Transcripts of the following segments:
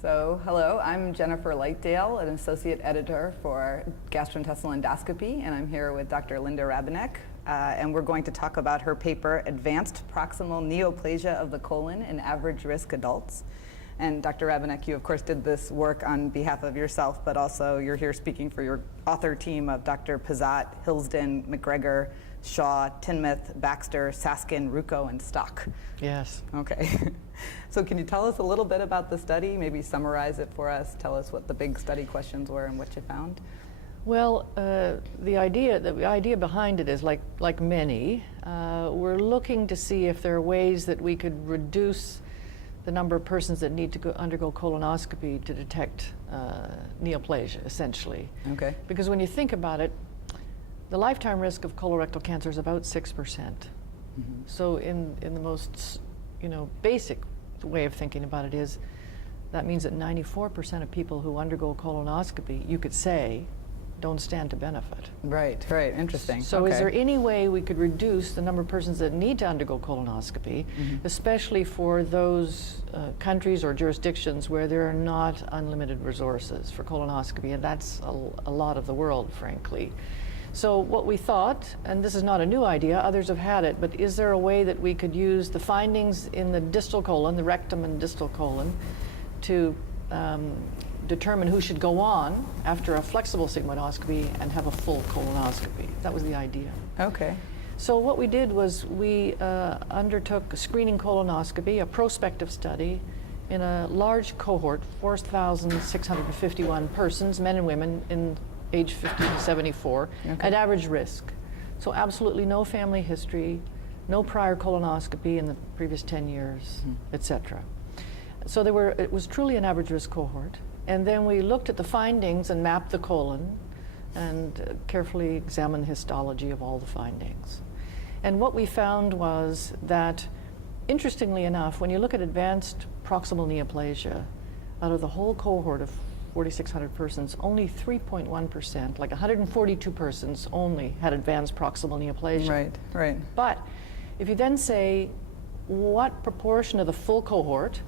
So, hello, I'm Jenifer Lightdale, an associate editor for Gastrointestinal Endoscopy, and I'm here with Dr. Linda Rabeneck, and we're going to talk about her paper, Advanced Proximal Neoplasia of the Colon in Average Risk Adults. And Dr. Rabeneck, you of course did this work on behalf of yourself, but also you're here speaking for your author team of Dr. Pizzat, Hilsden, McGregor, Shaw, Tinmouth, Baxter, Saskin, Rucco, and Stock. Yes. Okay. So can you tell us a little bit about the study, maybe summarize it for us, tell us what the big study questions were and what you found? Well, the idea behind it is like many, we're looking to see if there are ways that we could reduce the number of persons that need to undergo colonoscopy to detect neoplasia, essentially. Okay. Because when you think about it, the lifetime risk of colorectal cancer is about 6%. Mm-hmm. So in the most, basic way of thinking about it is, that means that 94% of people who undergo colonoscopy, you could say, don't stand to benefit. Right, interesting. So okay. Is there any way we could reduce the number of persons that need to undergo colonoscopy, especially for those countries or jurisdictions where there are not unlimited resources for colonoscopy, and that's a lot of the world, frankly. So what we thought, and this is not a new idea, others have had it, but is there a way that we could use the findings in the distal colon, the rectum and distal colon, to determine who should go on after a flexible sigmoidoscopy and have a full colonoscopy? That was the idea. Okay. So what we did was we undertook a screening colonoscopy, a prospective study, in a large cohort, 4,651 persons, men and women, in age 50 to 74, okay. at average risk. So absolutely no family history, no prior colonoscopy in the previous 10 years, etc. So it was truly an average risk cohort. And then we looked at the findings and mapped the colon and carefully examined histology of all the findings. And what we found was that, interestingly enough, when you look at advanced proximal neoplasia, out of the whole cohort of 4,600 persons, only 3.1%, like 142 persons only, had advanced proximal neoplasia. Right. But if you then say, what proportion of the full cohort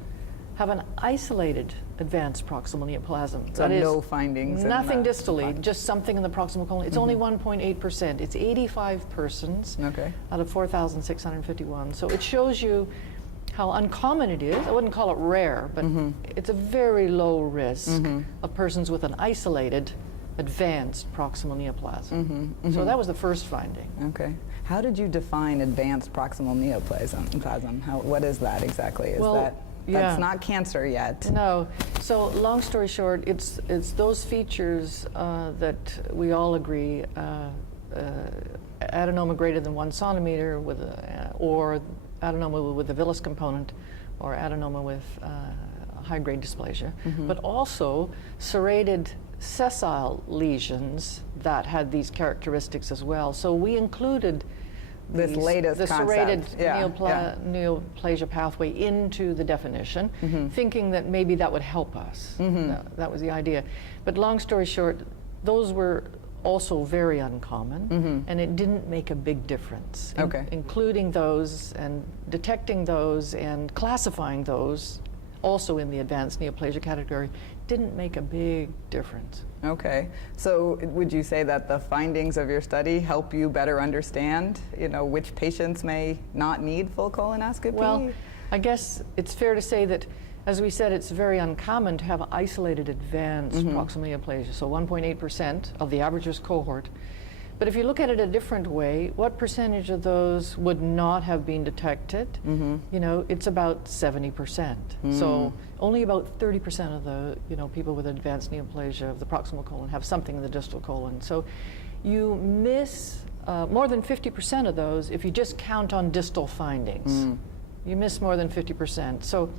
have an isolated advanced proximal neoplasm? So no findings. Nothing distally, just something in the proximal colon. It's only 1.8%. It's 85 persons out of 4,651. So it shows you how uncommon it is. I wouldn't call it rare, but it's a very low risk of persons with an isolated advanced proximal neoplasm. So that was the first finding. Okay. How did you define advanced proximal neoplasm? What is that exactly? That's not cancer yet. No. So long story short, it's those features that we all agree, adenoma greater than 1 centimeter or adenoma with a villus component, or adenoma with high-grade dysplasia, but also serrated sessile lesions that had these characteristics as well. So we included the serrated neoplasia pathway into the definition, thinking that maybe that would help us. That was the idea. But long story short, those were also very uncommon, and it didn't make a big difference. Including those and detecting those and classifying those also in the advanced neoplasia category didn't make a big difference. Okay. So would you say that the findings of your study help you better understand, which patients may not need full colonoscopy? Well, I guess it's fair to say that, as we said, it's very uncommon to have isolated advanced proximal neoplasia, so 1.8% of the average risk cohort. But if you look at it a different way, what percentage of those would not have been detected? It's about 70%. So only about 30% of the people with advanced neoplasia of the proximal colon have something in the distal colon. So you miss more than 50% of those if you just count on distal findings. You miss more than 50%. So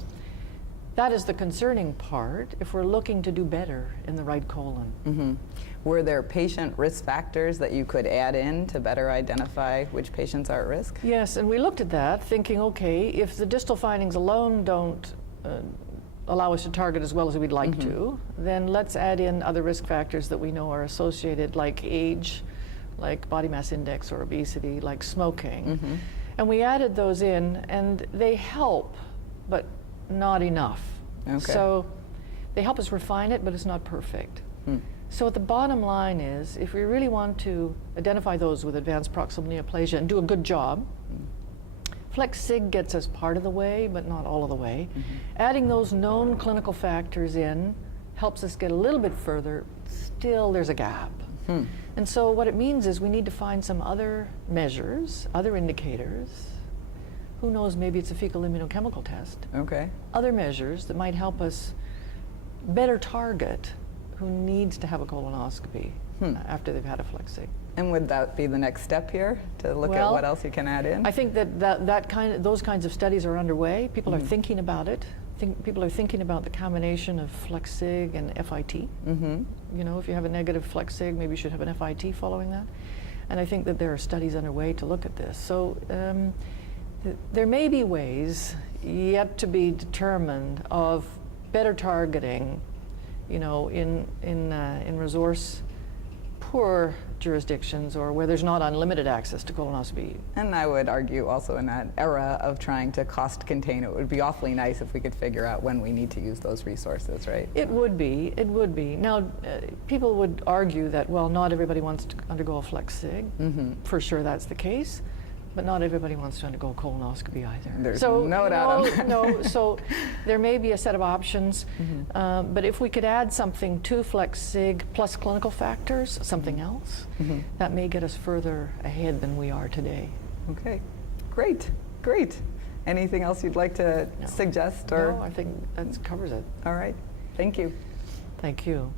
that is the concerning part if we're looking to do better in the right colon. Were there patient risk factors that you could add in to better identify which patients are at risk? Yes, and we looked at that thinking, okay, if the distal findings alone don't allow us to target as well as we'd like to, then let's add in other risk factors that we know are associated, like age, like body mass index or obesity, like smoking. And we added those in, and they help, but not enough. Okay. So They help us refine it, but it's not perfect. So the bottom line is, if we really want to identify those with advanced proximal neoplasia and do a good job, Flex-Sig gets us part of the way, but not all of the way. Adding those known clinical factors in helps us get a little bit further. Still, there's a gap. And so what it means is we need to find some other measures, other indicators. Who knows, maybe it's a fecal immunochemical test. Okay. Other measures that might help us better target who needs to have a colonoscopy after they've had a Flex-Sig. And would that be the next step here, to look at what else you can add in? I think those kinds of studies are underway. People are thinking about it. People are thinking about the combination of Flex-Sig and FIT. You know, if you have a negative Flex-Sig, maybe you should have an FIT following that. And I think that there are studies underway to look at this. So there may be ways yet to be determined of better targeting, you know, in resource poor jurisdictions or where there's not unlimited access to colonoscopy. And I would argue also in that era of trying to cost contain, it would be awfully nice if we could figure out when we need to use those resources, right? It would be, it would be. Now, people would argue that, well, not everybody wants to undergo a Flex-Sig. For sure that's the case, but not everybody wants to undergo a colonoscopy either. There's no doubt on that. No, so there may be a set of options, but if we could add something to Flex-Sig plus clinical factors, something else, that may get us further ahead than we are today. Okay, great, great. Anything else you'd like to suggest? Or? No, I think that covers it. All right, thank you. Thank you.